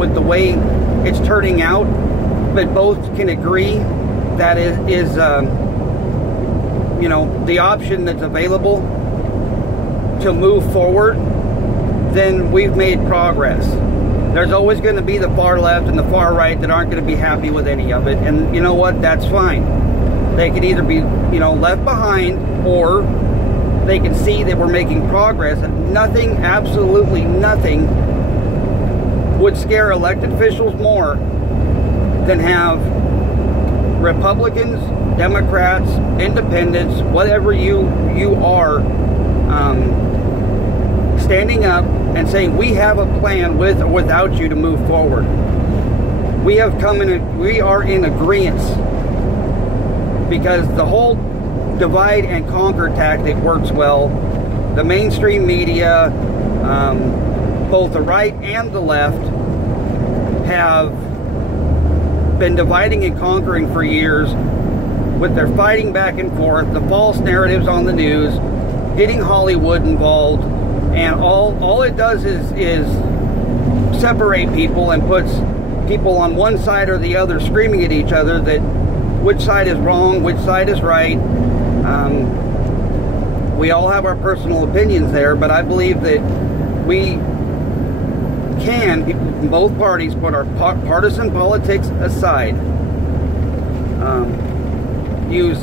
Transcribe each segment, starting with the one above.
with the way it's turning out, but both can agree that it is you know, the option that's available to move forward, then we've made progress. There's always going to be the far left and the far right that aren't going to be happy with any of it, and you know what, that's fine. They can either be, you know, left behind, or they can see that we're making progress, and nothing, absolutely nothing, would scare elected officials more than have Republicans, Democrats, Independents, whatever you are, standing up and saying, we have a plan with or without you to move forward. We are in agreement, because the whole divide and conquer tactic works well. The mainstream media, both the right and the left, have been dividing and conquering for years with their fighting back and forth, the false narratives on the news, getting Hollywood involved, and all it does is separate people and puts people on one side or the other screaming at each other that which side is wrong, which side is right. We all have our personal opinions there, but I believe that we can, people from both parties, put our partisan politics aside, use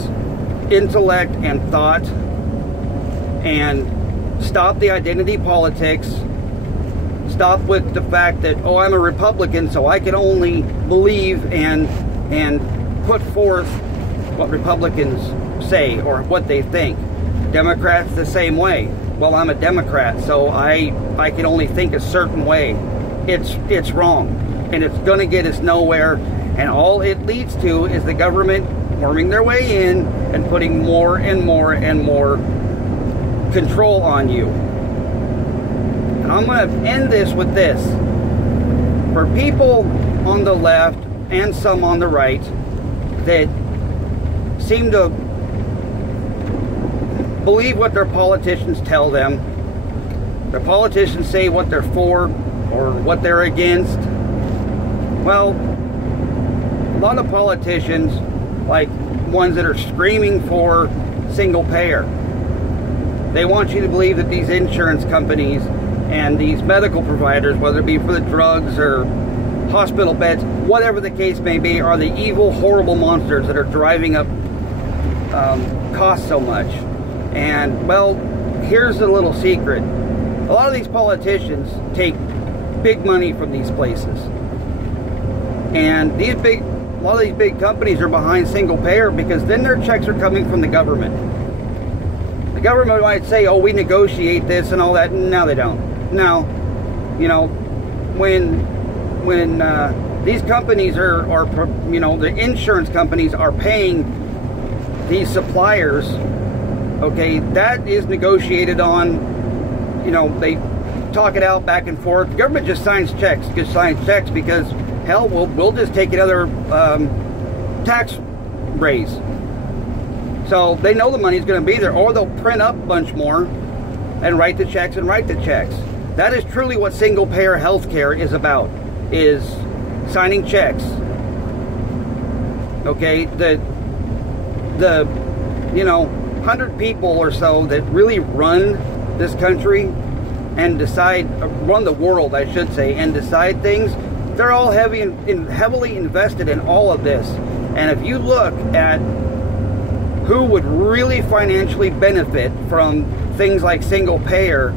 intellect and thought, and stop the identity politics. Stop with the fact that, oh, I'm a Republican, so I can only believe and put forth what Republicans say or what they think. Democrats the same way. Well, I'm a Democrat, so I can only think a certain way. It's wrong, and it's going to get us nowhere, and all it leads to is the government worming their way in and putting more and more and more control on you. And I'm going to end this with this. For people on the left and some on the right that seem to believe what their politicians tell them, their politicians say what they're for or what they're against, well, a lot of politicians, like ones that are screaming for single payer, they want you to believe that these insurance companies and these medical providers, whether it be for the drugs or hospital beds, whatever the case may be, are the evil, horrible monsters that are driving up costs so much. And, well, here's a little secret. A lot of these politicians take big money from these places. And a lot of these big companies are behind single payer, because then their checks are coming from the government. The government might say, oh, we negotiate this and all that. No, they don't. No. You know, when these companies are, you know, the insurance companies are paying these suppliers, okay, that is negotiated on, you know, they talk it out back and forth. The government just signs checks, because, hell, we'll just take another tax raise. So they know the money's going to be there, or they'll print up a bunch more and write the checks and write the checks. That is truly what single-payer health care is about, is signing checks. Okay, the you know, 100 people or so that really run this country and decide, run the world, I should say, and decide things, they're all heavily invested in all of this. And if you look at who would really financially benefit from things like single payer,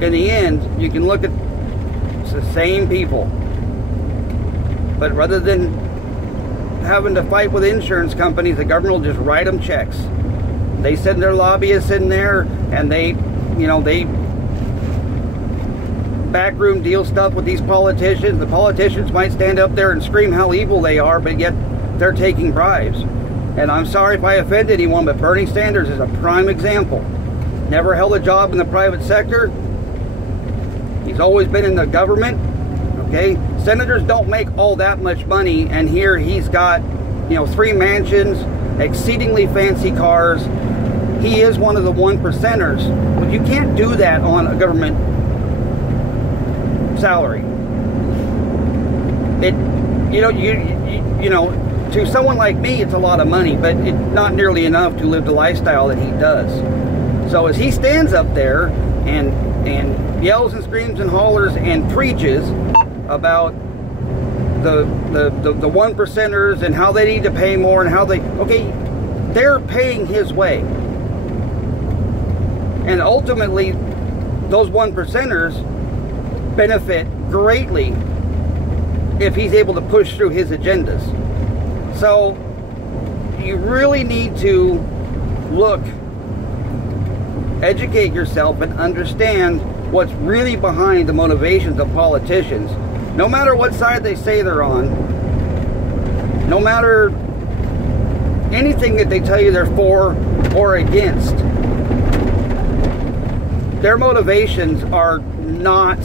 in the end, you can look at it's the same people. But rather than having to fight with insurance companies, the government will just write them checks. They send their lobbyists in there, and they, you know, they backroom deal stuff with these politicians. The politicians might stand up there and scream how evil they are, but yet they're taking bribes. And I'm sorry if I offend anyone, but Bernie Sanders is a prime example. Never held a job in the private sector. He's always been in the government. Okay, senators don't make all that much money, and here he's got, you know, 3 mansions, exceedingly fancy cars. He is one of the 1%ers, but you can't do that on a government salary. you know, to someone like me, it's a lot of money, but it's not nearly enough to live the lifestyle that he does. So as he stands up there and yells and screams and hollers and preaches about the one percenters and how they need to pay more and how they're paying his way. And ultimately, those one percenters benefit greatly if he's able to push through his agendas. So you really need to look, educate yourself, and understand what's really behind the motivations of politicians. No matter what side they say they're on, no matter anything that they tell you they're for or against, their motivations are not,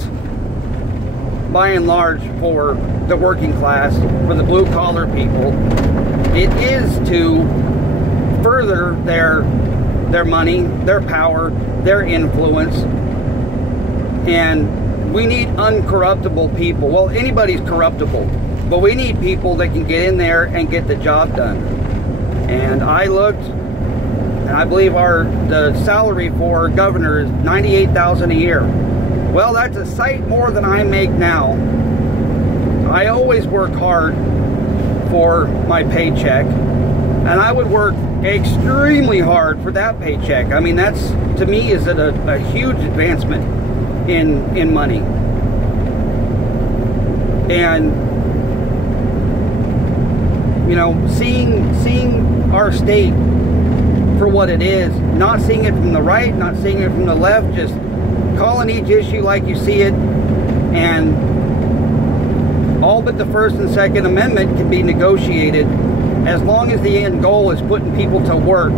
by and large, for the working class, for the blue-collar people. It is to further their money, their power, their influence. And we need uncorruptible people. Well, anybody's corruptible, but we need people that can get in there and get the job done. And I looked, and I believe the salary for governor is $98,000 a year. Well, that's a sight more than I make now. I always work hard for my paycheck, and I would work extremely hard for that paycheck. I mean, that's, to me, is a huge advancement in money. And, you know, seeing our state for what it is, not seeing it from the right, not seeing it from the left, just calling each issue like you see it, and all but the First and Second Amendment can be negotiated as long as the end goal is putting people to work,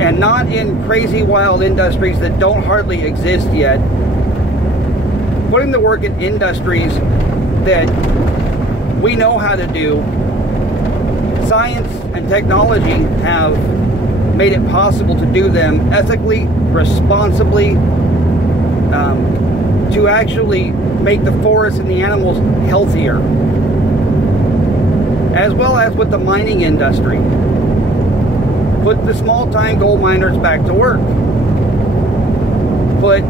and not in crazy wild industries that don't hardly exist yet. Putting to work in industries that we know how to do. Science and technology have made it possible to do them ethically, responsibly, to actually make the forests and the animals healthier, as well as with the mining industry. Put the small-time gold miners back to work. Put,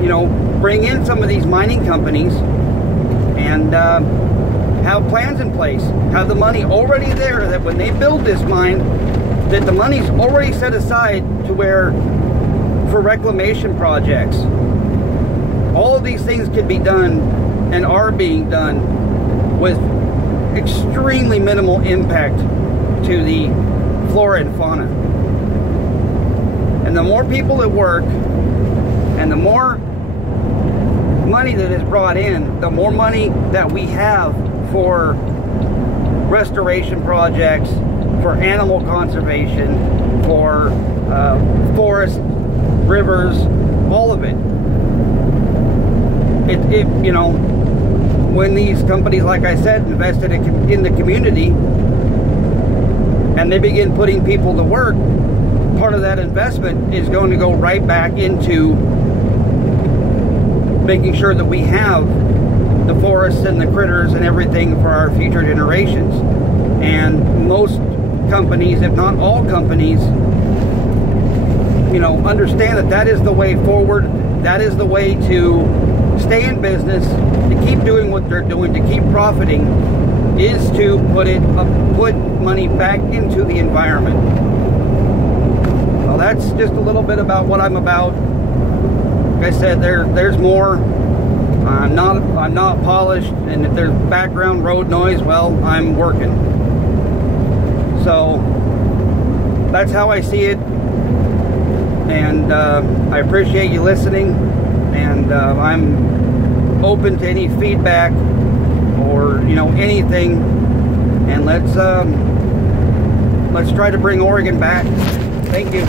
you know, bring in some of these mining companies and have plans in place. Have the money already there, that when they build this mine, that the money's already set aside to where, for reclamation projects. All of these things can be done and are being done with extremely minimal impact to the flora and fauna. And the more people that work and the more money that is brought in, the more money that we have for restoration projects, for animal conservation, for forests, rivers, all of it. You know, when these companies, like I said, invested in the community and they begin putting people to work, part of that investment is going to go right back into making sure that we have the forests and the critters and everything for our future generations. And most companies, if not all companies, you know, understand that that is the way forward. That is the way to stay in business, to keep doing what they're doing, to keep profiting, is to put money back into the environment. Well, that's just a little bit about what I'm about. Like I said, there's more. I'm not polished, and if there's background road noise, well, I'm working. So that's how I see it, and I appreciate you listening, and I'm open to any feedback or, you know, anything, and let's try to bring Oregon back. Thank you.